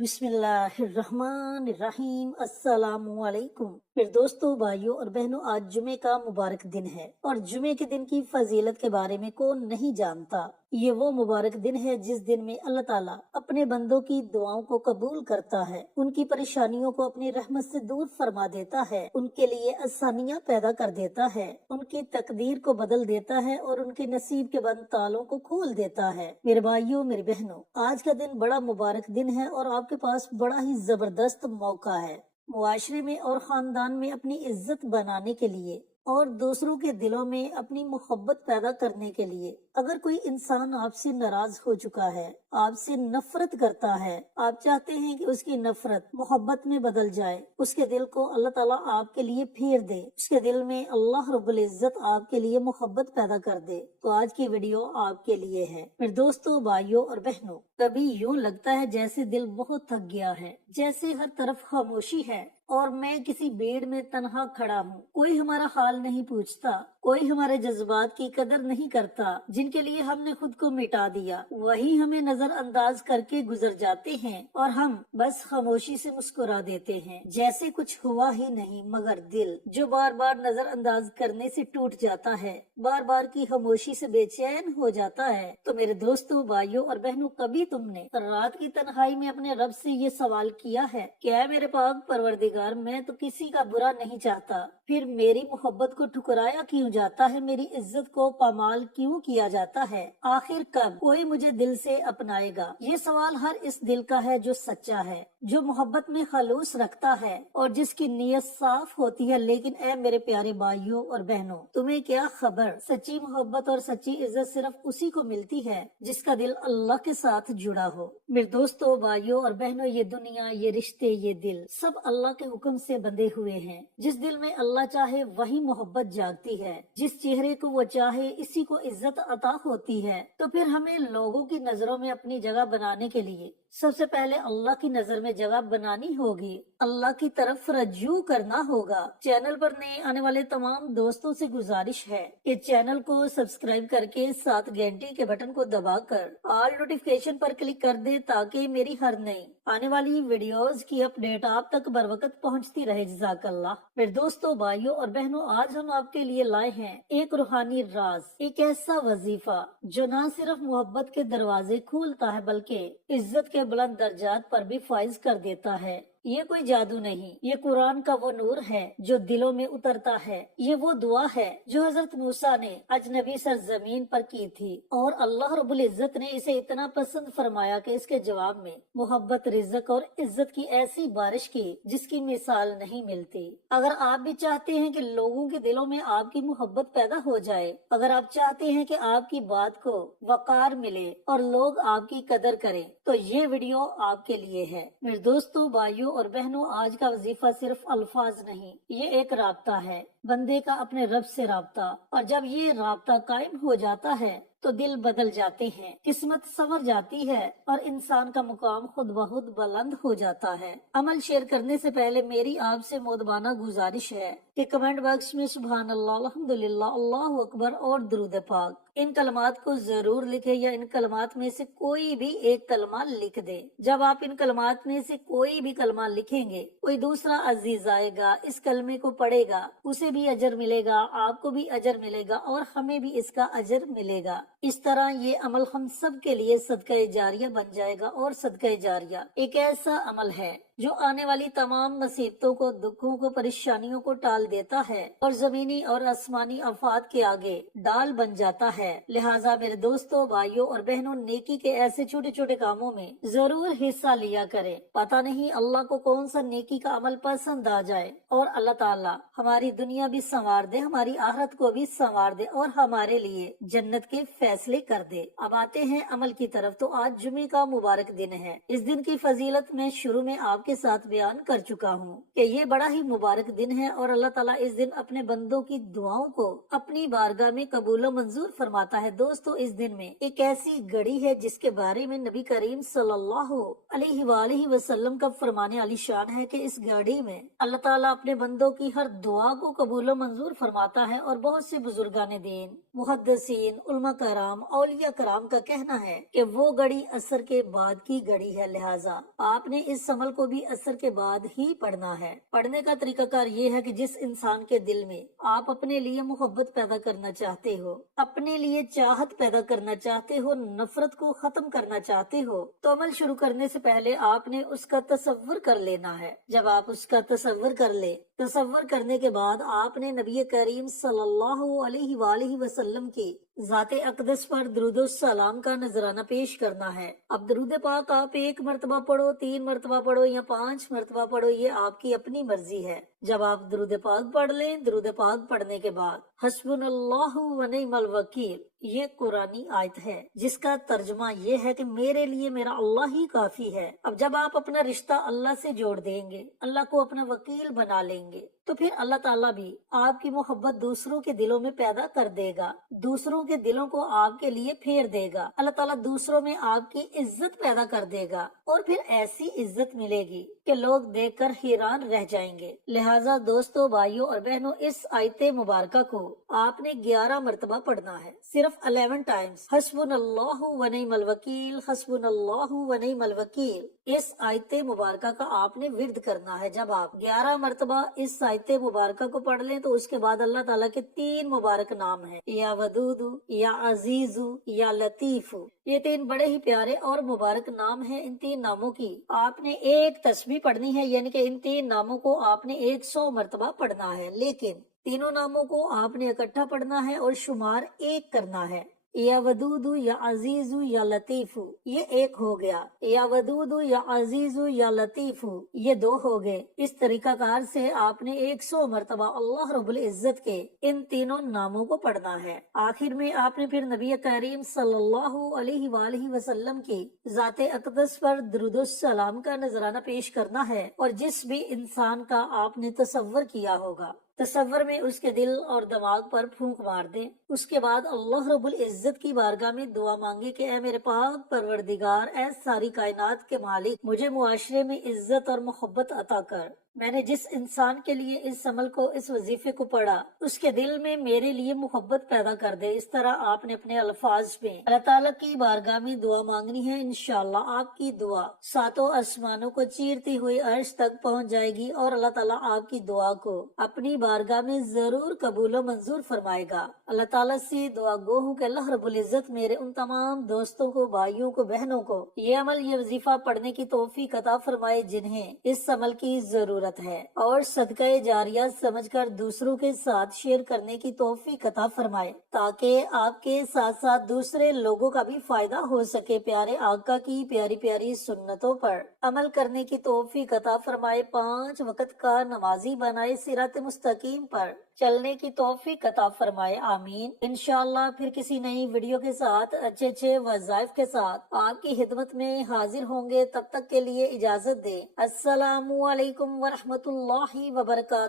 बिस्मिल्लाहिर्रहमानिर्रहीम। अस्सलाम वालेकुम। फिर दोस्तों, भाइयों और बहनों, आज जुमे का मुबारक दिन है और जुमे के दिन की फजीलत के बारे में कौन नहीं जानता। ये वो मुबारक दिन है जिस दिन में अल्लाह ताला अपने बंदों की दुआओं को कबूल करता है, उनकी परेशानियों को अपनी रहमत से दूर फरमा देता है, उनके लिए आसानियां पैदा कर देता है, उनकी तकदीर को बदल देता है और उनके नसीब के बंद तालों को खोल देता है। मेरे भाइयों, मेरे बहनों, आज का दिन बड़ा मुबारक दिन है और आपके पास बड़ा ही जबरदस्त मौका है मुआशरे में और खानदान में अपनी इज्जत बनाने के लिए और दूसरों के दिलों में अपनी मोहब्बत पैदा करने के लिए। अगर कोई इंसान आपसे नाराज हो चुका है, आपसे नफरत करता है, आप चाहते हैं कि उसकी नफरत मोहब्बत में बदल जाए, उसके दिल को अल्लाह ताला आपके लिए फेर दे, उसके दिल में अल्लाह रब्बुल इज्जत आपके लिए मोहब्बत पैदा कर दे, तो आज की वीडियो आपके लिए है। फिर दोस्तों, भाइयों और बहनों, कभी यूं लगता है जैसे दिल बहुत थक गया है, जैसे हर तरफ खामोशी है और मैं किसी भीड़ में तन्हा खड़ा हूँ। कोई हमारा हाल नहीं पूछता, कोई हमारे जज्बात की कदर नहीं करता, जिनके लिए हमने खुद को मिटा दिया वही हमें नजरअंदाज करके गुजर जाते हैं और हम बस खामोशी से मुस्कुरा देते हैं जैसे कुछ हुआ ही नहीं। मगर दिल जो बार बार नजरअंदाज करने से टूट जाता है, बार बार की खामोशी से बेचैन हो जाता है। तो मेरे दोस्तों, भाइयों और बहनों, कभी तुमने रात की तन्हाई में अपने रब से ये सवाल किया है, क्या मेरे पाक परवरदिगार, मैं तो किसी का बुरा नहीं चाहता, फिर मेरी मोहब्बत को ठुकराया क्यों जाता है, मेरी इज्जत को पामाल क्यों किया जाता है, आखिर कब कोई मुझे दिल से अपनाएगा। ये सवाल हर इस दिल का है जो सच्चा है, जो मोहब्बत में खलूस रखता है और जिसकी नीयत साफ होती है। लेकिन ऐ मेरे प्यारे भाइयों और बहनों, तुम्हें क्या खबर, सच्ची मोहब्बत और सच्ची इज्जत सिर्फ उसी को मिलती है जिसका दिल अल्लाह के साथ जुड़ा हो। मेरे दोस्तों, भाइयों और बहनों, ये दुनिया, ये रिश्ते, ये दिल सब अल्लाह के हुक्म से बंधे हुए हैं। जिस दिल में अल्लाह चाहे वही मोहब्बत जागती है, जिस चेहरे को वो चाहे इसी को इज्जत अता होती है। तो फिर हमें लोगों की नजरों में अपनी जगह बनाने के लिए सबसे पहले अल्लाह की नजर में जगह बनानी होगी, अल्लाह की तरफ रजू करना होगा। चैनल पर नए आने वाले तमाम दोस्तों से गुजारिश है कि चैनल को सब्सक्राइब करके साथ घंटी के बटन को दबाकर ऑल नोटिफिकेशन पर क्लिक कर दे, ताकि मेरी हर नई आने वाली वीडियोस की अपडेट आप तक बर वक्त पहुँचती रहे। जज़ाकल्लाह। फिर दोस्तों, भाइयों और बहनों, आज हम आपके लिए लाए हैं एक रूहानी राज, एक ऐसा वजीफा जो न सिर्फ मोहब्बत के दरवाजे खोलता है बल्कि इज्जत के बुलंद दर्जात पर भी फाइज कर देता है। ये कोई जादू नहीं, ये कुरान का वो नूर है जो दिलों में उतरता है। ये वो दुआ है जो हजरत मूसा ने अजनबी सरजमीन पर की थी और अल्लाह रब्बुल इज्जत ने इसे इतना पसंद फरमाया कि इसके जवाब में मोहब्बत, रिज़्क और इज्जत की ऐसी बारिश की जिसकी मिसाल नहीं मिलती। अगर आप भी चाहते हैं कि लोगों के दिलों में आपकी मोहब्बत पैदा हो जाए, अगर आप चाहते हैं कि आपकी बात को वकार मिले और लोग आपकी कदर करें, तो ये वीडियो आपके लिए है। मेरे दोस्तों, भाइयों और बहनों, आज का वजीफा सिर्फ अल्फाज नहीं, ये एक राब्ता है, बंदे का अपने रब से राब्ता। और जब ये राब्ता कायम हो जाता है तो दिल बदल जाते हैं, किस्मत संवर जाती है और इंसान का मुकाम खुद ब खुद बुलंद हो जाता है। अमल शेयर करने से पहले मेरी आपसे मोदबाना गुजारिश है कि कमेंट बॉक्स में सुभान अल्लाह, अल्हम्दुलिल्लाह, अल्लाहु अकबर और दुरूद पाक इन कलमात को जरूर लिखे, या इन कलमात में से कोई भी एक कलमा लिख दे। जब आप इन कलमात में से कोई भी कलमा लिखेंगे, कोई दूसरा अजीज आएगा, इस कलमे को पढ़ेगा, उसे भी अजर मिलेगा, आपको भी अजर मिलेगा और हमें भी इसका अजर मिलेगा। इस तरह ये अमल हम सब के लिए सदका जारिया बन जाएगा। और सदका जारिया एक ऐसा अमल है जो आने वाली तमाम मुसीबतों को, दुखों को, परेशानियों को टाल देता है और जमीनी और आसमानी आफात के आगे डाल बन जाता है। लिहाजा मेरे दोस्तों, भाइयों और बहनों, नेकी के ऐसे छोटे छोटे कामों में जरूर हिस्सा लिया करें। पता नहीं अल्लाह को कौन सा नेकी का अमल पसंद आ जाए और अल्लाह ताला हमारी दुनिया भी संवार दे, हमारी आखिरत को भी संवार दे और हमारे लिए जन्नत के फैसले कर दे। अब आते हैं अमल की तरफ। तो आज जुमे का मुबारक दिन है। इस दिन की फजीलत में शुरू में आपके साथ बयान कर चुका हूँ कि ये बड़ा ही मुबारक दिन है और अल्लाह ताला इस दिन अपने बंदों की दुआओं को अपनी बारगाह में कबूल मंजूर फरमा فرماتا ہے دوستو اس دن میں ایک ایسی گھڑی ہے جس کے بارے میں نبی کریم صلی اللہ علیہ وآلہ وسلم کا فرمانے علی شان ہے کہ اس گھڑی میں اللہ تعالیٰ اپنے بندوں کی ہر دعا کو قبول و منظور فرماتا ہے، اور بہت سے بزرگان دین، محدثین، علماء کرام، اولیاء کرام کا کہنا ہے کہ وہ گھڑی عصر کے بعد کی گھڑی ہے، لہٰذا آپ نے اس عمل کو بھی عصر کے بعد ہی پڑھنا ہے۔ پڑھنے کا طریقہ کار یہ ہے کہ جس انسان کے دل میں آپ اپنے لیے محبت پیدا کرنا چاہتے ہو، اپنے لیے چاہت پیدا کرنا چاہتے ہو، نفرت کو ختم کرنا چاہتے ہو، تو عمل شروع کرنے سے پہلے آپ نے اس کا تصور کر لینا ہے۔ جب آپ اس کا تصور کر لے، تصور کرنے کے بعد آپ نے نبی کریم صلی اللہ علیہ وآلہ وسلم کی ذات اقدس پر درود و سلام کا نذرانہ پیش کرنا ہے۔ اب درود پاک آپ 1 مرتبہ پڑھو، 3 مرتبہ پڑھو یا 5 مرتبہ پڑھو، یہ آپ کی اپنی مرضی ہے۔ جب آپ درود پاک پڑھ لیں، درود پاک پڑھنے کے بعد حسبنا اللہ و نعم الوکیل، یہ قرآنی آیت ہے جس کا ترجمہ یہ ہے کہ میرے لیے میرا اللہ ہی کافی ہے۔ اب جب آپ اپنا رشتہ اللہ سے جوڑ دیں گے، اللہ کو اپنا وکیل بنا لیں گے، تو پھر اللہ تعالیٰ بھی آپ کی محبت دوسروں کے دلوں میں پیدا کر دے گا، دوسروں کے دلوں کو آپ کے لیے پھیر دے گا۔ اللہ تعالیٰ دوسروں میں آپ کی عزت پیدا کر دے گا، اور پھر ایسی عزت ملے گی کہ لوگ دیکھ کر حیران رہ جائیں گے۔ لہٰذا دوستو، بھائیوں اور بہنوں، اس آیت مبارکہ کو آپ نے 11 مرتبہ پڑھنا ہے، صرف 11 ٹائمز۔ حسبنا اللہ و نعم الوکیل، حسبنا اللہ و نعم الوکیل، اس آیت مبارکہ کا آپ نے ورد کرنا ہے۔ جب آپ 11 مرتبہ اس آیت مبارکہ کو پڑھ لیں تو اس کے بعد اللہ تعالیٰ کے 3 مبارک نام ہیں، یا ودود، یا عزیز، یا لطیف۔ یہ 3 بڑے ہی پیارے اور مبارک نام ہیں۔ ان 3 ناموں کی آپ نے ایک تسبیح پڑھنی ہے، یعنی کہ ان 3 ناموں کو آپ نے 100 مرتبہ پڑھنا ہے، لیکن تینوں ناموں کو آپ نے اکٹھا پڑھنا ہے اور شمار 1 کرنا ہے۔ یا ودود، یا عزیز، یا لطیف، یہ 1 ہو گیا۔ یا ودود، یا عزیز، یا لطیف، یہ 2 ہو گئے۔ اس طریقہ کار سے آپ نے 100 مرتبہ اللہ رب العزت کے ان تینوں ناموں کو پڑھنا ہے۔ آخر میں آپ نے پھر نبی کریم صلی اللہ علیہ وآلہ وسلم کی ذات اقدس پر درود و سلام کا نذرانہ پیش کرنا ہے، اور جس بھی انسان کا آپ نے تصور کیا ہوگا، تصور میں اس کے دل اور دماغ پر پھونک مار دیں۔ اس کے بعد اللہ رب العزت کی بارگاہ میں دعا مانگے کہ اے میرے پاک پروردگار، اے ساری کائنات کے مالک، مجھے معاشرے میں عزت اور محبت عطا کر۔ میں نے جس انسان کے لیے اس عمل کو، اس وظیفے کو پڑھا، اس کے دل میں میرے لیے محبت پیدا کر دے۔ اس طرح آپ نے اپنے الفاظ میں اللہ تعالیٰ کی بارگاہ میں دعا مانگنی ہے۔ انشاءاللہ آپ کی دعا 7 آسمانوں کو چیرتی ہوئی عرش تک پہنچ جائے گی، اور اللہ تعالیٰ آپ کی دعا کو اپنی بارگاہ میں ضرور قبول و منظور فرمائے گا۔ اللہ تعالیٰ سے دعا گو ہوں کہ اللہ رب العزت میرے ان تمام دوستوں کو، بھائیوں کو، بہنوں کو یہ عمل، یہ وظیفہ پڑھنے کی توفیق عطا فرمائے جنہیں اس عمل کی ضرورت ہے، اور صدقہ جاریہ سمجھ کر دوسروں کے ساتھ شیئر کرنے کی توفیق عطا فرمائے، تاکہ آپ کے ساتھ ساتھ دوسرے لوگوں کا بھی فائدہ ہو سکے۔ پیارے آقا کی پیاری پیاری سنتوں پر عمل کرنے کی توفیق عطا فرمائے، 5 وقت کا نمازی بنائے، صراط مستقیم پر چلنے کی توفیق عطا فرمائے، آمین۔ انشاءاللہ پھر کسی نئی ویڈیو کے ساتھ، اچھے وظائف کے ساتھ آپ کی خدمت میں حاضر ہوں گے۔ تب تک کے لیے اجازت دیں۔ السلام علیکم ورحمۃ اللہ وبرکاتہ۔